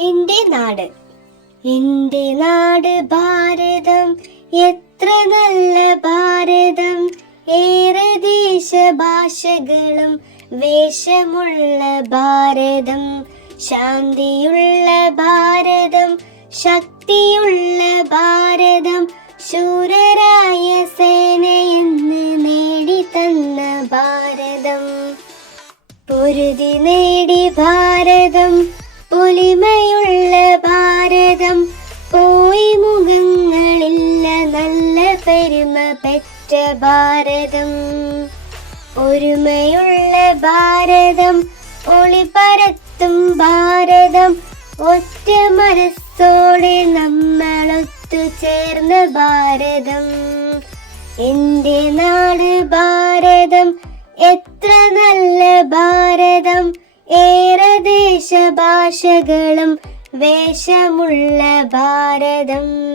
എന്റെ നാട്. എന്റെ നാട് ഭാരതം. എത്ര നല്ല ഭാരതം. ഏറെ ദേശഭാഷകളും വേഷമുള്ള ഭാരതം. ശാന്തിയുള്ള ഭാരതം. ശക്തിയുള്ള ഭാരതം. ശൂരരായ സേനയെന്ന് നേടിത്തന്ന ഭാരതം. പൊരുതി നേടി പെരുമ പെറ്റ ഭാരതം. ഒരുമയുള്ള ഭാരതം ഒളിപരത്തും ഭാരതം. ഒറ്റ മനസ്സോടെ നമ്മളൊത്തു ചേർന്ന ഭാരതം. എന്റെ നാട് ഭാരതം എത്ര നല്ല ഭാരതം. ഏറെ ദേശഭാഷകളും വേഷമുള്ള ഭാരതം.